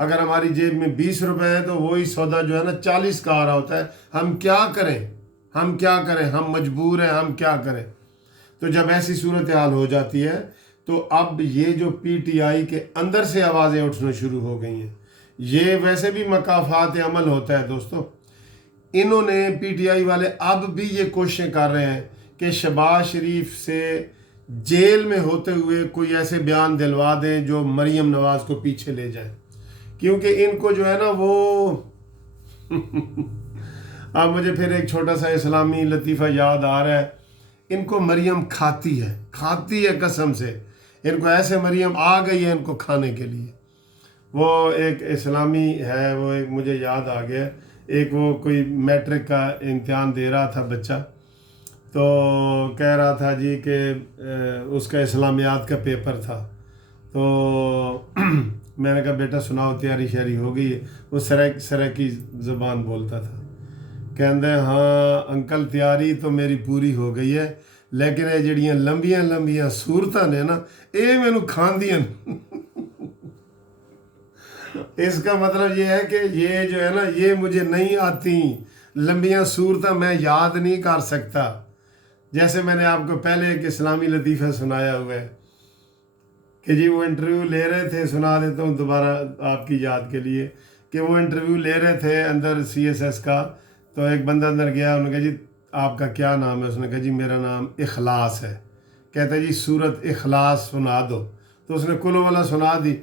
اگر ہماری جیب میں 20 روپے ہے تو وہی سودا جو ہے نا 40 کا آ رہا ہوتا ہے. ہم کیا کریں؟ ہم کیا کریں؟ ہم مجبور ہیں، ہم کیا کریں؟ تو جب ایسی صورتحال ہو جاتی ہے تو اب یہ جو پی ٹی آئی کے اندر سے آوازیں اٹھنا شروع ہو گئی ہیں. یہ ویسے بھی مکافات عمل ہوتا ہے دوستو. انہوں نے پی ٹی آئی والے اب بھی یہ کوششیں کر رہے ہیں کہ شہباز شریف سے جیل میں ہوتے ہوئے کوئی ایسے بیان دلوا دیں جو مریم نواز کو پیچھے لے جائے، کیونکہ ان کو جو ہے نا وہ اب مجھے پھر ایک چھوٹا سا اسلامی لطیفہ یاد آ رہا ہے. ان کو مریم کھاتی ہے قسم سے. ان کو ایسے مریم آ گئی ہے ان کو کھانے کے لیے. وہ ایک اسلامی ہے، وہ ایک مجھے یاد آ گیا، ایک وہ کوئی میٹرک کا امتحان دے رہا تھا بچہ، تو کہہ رہا تھا جی کہ اس کا اسلامیات کا پیپر تھا. تو میں نے کہا بیٹا سناؤ تیاری شیاری ہو گئی ہے؟ وہ سرکی زبان بولتا تھا. کہندے ہاں انکل تیاری تو میری پوری ہو گئی ہے، لیکن یہ جڑیاں لمبیاں صورتاں نے نا یہ مینوں کھاندیاں. اس کا مطلب یہ ہے کہ یہ جو ہے نا یہ مجھے نہیں آتی، لمبیاں صورتیں میں یاد نہیں کر سکتا. جیسے میں نے آپ کو پہلے ایک اسلامی لطیفہ سنایا ہوا ہے کہ جی وہ انٹرویو لے رہے تھے، سنا دیتا ہوں دوبارہ آپ کی یاد کے لیے، کہ وہ انٹرویو لے رہے تھے اندر سی ایس ایس کا. تو ایک بندہ اندر گیا، انہوں نے کہا جی آپ کا کیا نام ہے؟ اس نے کہا جی میرا نام اخلاص ہے. کہتا ہے جی سورت اخلاص سنا دو. تو اس نے قل والا سنا دی.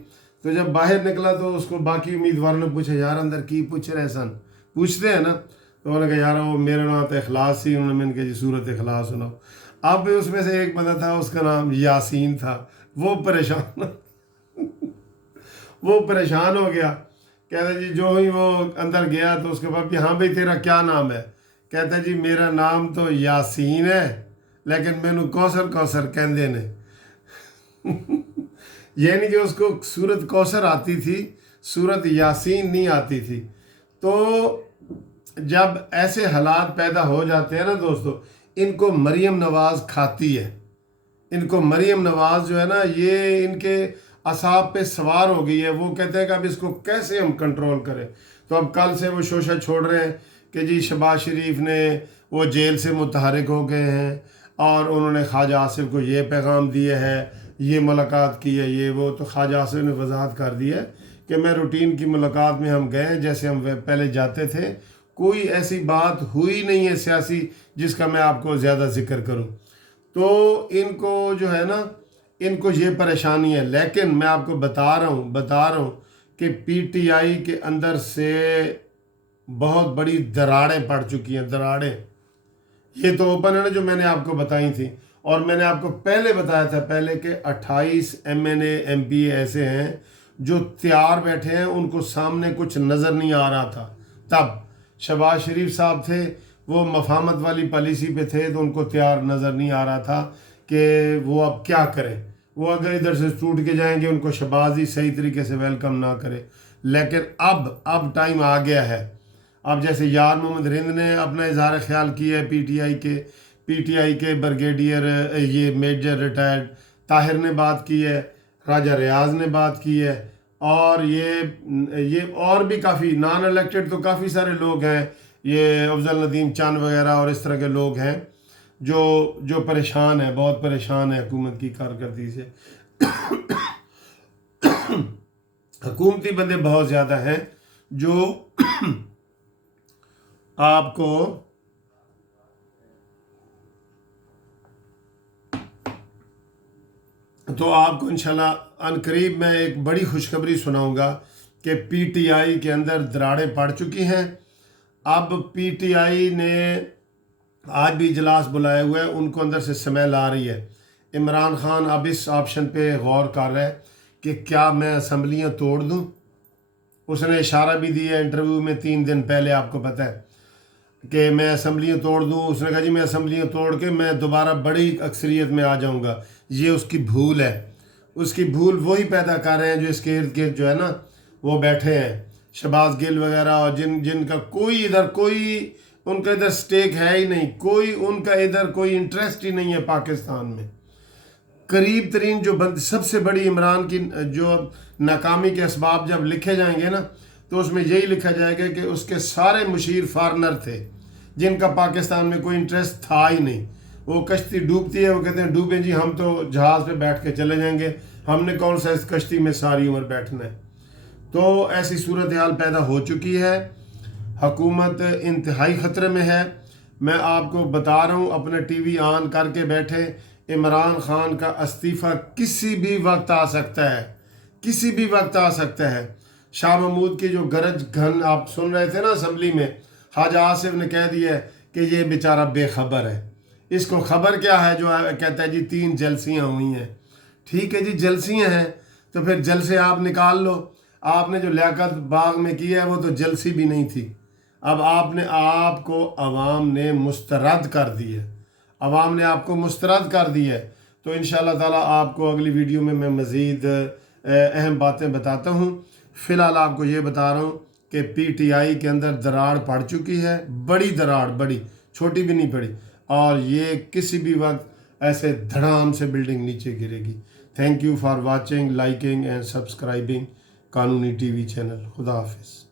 تو جب باہر نکلا تو اس کو باقی امیدواروں نے پوچھا یار اندر کی پوچھ رہے سن، پوچھتے ہیں نا. تو انہوں نے کہا یار وہ میرا نام تو اخلاص ہی. انہوں نے میں نے کہا جی سورت اخلاص سناؤ. اب اس میں سے ایک بندہ تھا اس کا نام یاسین تھا. وہ پریشان ہو گیا. کہتا جی جو ہی وہ اندر گیا تو اس کے بعد ہاں بھائی تیرا کیا نام ہے؟ کہتا جی میرا نام تو یاسین ہے لیکن مینوں کوثر کہندے نے. یعنی کہ اس کو سورت کوثر آتی تھی، سورت یاسین نہیں آتی تھی. تو جب ایسے حالات پیدا ہو جاتے ہیں نا دوستو، ان کو مریم نواز کھاتی ہے. ان کو مریم نواز جو ہے نا یہ ان کے اعصاب پہ سوار ہو گئی ہے. وہ کہتے ہیں کہ اب اس کو کیسے ہم کنٹرول کریں. تو اب کل سے وہ شوشہ چھوڑ رہے ہیں کہ جی شہباز شریف نے وہ جیل سے متحرک ہو گئے ہیں اور انہوں نے خواجہ آصف کو یہ پیغام دیے ہے، یہ ملاقات کی ہے، یہ وہ. تو خواجہ آصف نے وضاحت کر دی ہے کہ میں روٹین کی ملاقات میں ہم گئے جیسے ہم پہلے جاتے تھے، کوئی ایسی بات ہوئی نہیں ہے سیاسی جس کا میں آپ کو زیادہ ذکر کروں. تو ان کو جو ہے نا ان کو یہ پریشانی ہے. لیکن میں آپ کو بتا رہا ہوں کہ پی ٹی آئی کے اندر سے بہت بڑی دراڑیں پڑ چکی ہیں. دراڑیں یہ تو اوپن ہے نا جو میں نے آپ کو بتائی تھی. اور میں نے آپ کو پہلے بتایا تھا کہ 28 M N A M P A ایسے ہیں جو تیار بیٹھے ہیں، ان کو سامنے کچھ نظر نہیں آ رہا تھا. تب شہباز شریف صاحب تھے، وہ مفاہمت والی پالیسی پہ تھے، تو ان کو تیار نظر نہیں آ رہا تھا کہ وہ اب کیا کریں. وہ اگر ادھر سے ٹوٹ کے جائیں گے ان کو شہباز ہی صحیح طریقے سے ویلکم نہ کرے. لیکن اب ٹائم آ گیا ہے. اب جیسے یار محمد رند نے اپنا اظہار خیال کیا ہے، پی ٹی آئی کے برگیڈیئر یہ میجر ریٹائرڈ طاہر نے بات کی ہے، راجہ ریاض نے بات کی ہے، اور یہ اور بھی کافی نان الیکٹڈ تو کافی سارے لوگ ہیں، یہ افضل ندیم چند وغیرہ اور اس طرح کے لوگ ہیں جو پریشان ہیں، بہت پریشان ہیں حکومت کی کارکردگی سے. حکومتی بندے بہت زیادہ ہیں جو آپ کو انشاءاللہ ان قریب میں ایک بڑی خوشخبری سناؤں گا کہ پی ٹی آئی کے اندر دراڑیں پڑ چکی ہیں. اب پی ٹی آئی نے آج بھی اجلاس بلائے ہوئے ہیں، ان کو اندر سے سمیل آ رہی ہے. عمران خان اب اس آپشن پہ غور کر رہے ہیں کہ کیا میں اسمبلیاں توڑ دوں. اس نے اشارہ بھی دیا انٹرویو میں 3 دن پہلے، آپ کو پتہ ہے کہ میں اسمبلیاں توڑ دوں. اس نے کہا جی میں اسمبلیاں توڑ کے میں دوبارہ بڑی اکثریت میں آ جاؤں گا. یہ اس کی بھول ہے. اس کی بھول وہی پیدا کر رہے ہیں جو اس کے ارد گرد جو ہے نا وہ بیٹھے ہیں، شہباز گل وغیرہ، اور جن کا کوئی ان کا ادھر سٹیک ہے ہی نہیں، ان کا ادھر کوئی انٹرسٹ ہی نہیں ہے پاکستان میں. قریب ترین جو سب سے بڑی عمران کی جو ناکامی کے اسباب جب لکھے جائیں گے نا تو اس میں یہی لکھا جائے گا کہ اس کے سارے مشیر فارنر تھے جن کا پاکستان میں کوئی انٹرسٹ تھا ہی نہیں. وہ کشتی ڈوبتی ہے، وہ کہتے ہیں ڈوبیں جی، ہم تو جہاز پہ بیٹھ کے چلے جائیں گے، ہم نے کون سا اس کشتی میں ساری عمر بیٹھنا ہے. تو ایسی صورتحال پیدا ہو چکی ہے. حکومت انتہائی خطرے میں ہے. میں آپ کو بتا رہا ہوں، اپنے ٹی وی آن کر کے بیٹھے. عمران خان کا استعفیٰ کسی بھی وقت آ سکتا ہے، کسی بھی وقت آ سکتا ہے. شاہ محمود کی جو گرج گھن آپ سن رہے تھے نا اسمبلی میں، خواجہ آصف نے کہہ دیا ہے کہ یہ بیچارہ بے خبر ہے. اس کو خبر کیا ہے جو کہتا ہے جی 3 جلسیاں ہوئی ہیں. ٹھیک ہے جی، جلسیاں ہیں تو پھر جلسے آپ نکال لو. آپ نے جو لیاقت باغ میں کیا ہے وہ تو جلسی بھی نہیں تھی. اب آپ کو عوام نے مسترد کر دی ہے، عوام نے آپ کو مسترد کر دی ہے. تو انشاءاللہ تعالیٰ آپ کو اگلی ویڈیو میں مزید اہم باتیں بتاتا ہوں. فی الحال آپ کو یہ بتا رہا ہوں کہ پی ٹی آئی کے اندر دراڑ پڑ چکی ہے، بڑی دراڑ، بڑی، چھوٹی بھی نہیں پڑی، اور یہ کسی بھی وقت ایسے دھڑام سے بلڈنگ نیچے گرے گی. Thank you for watching, liking and subscribing قانونی ٹی وی چینل. خدا حافظ.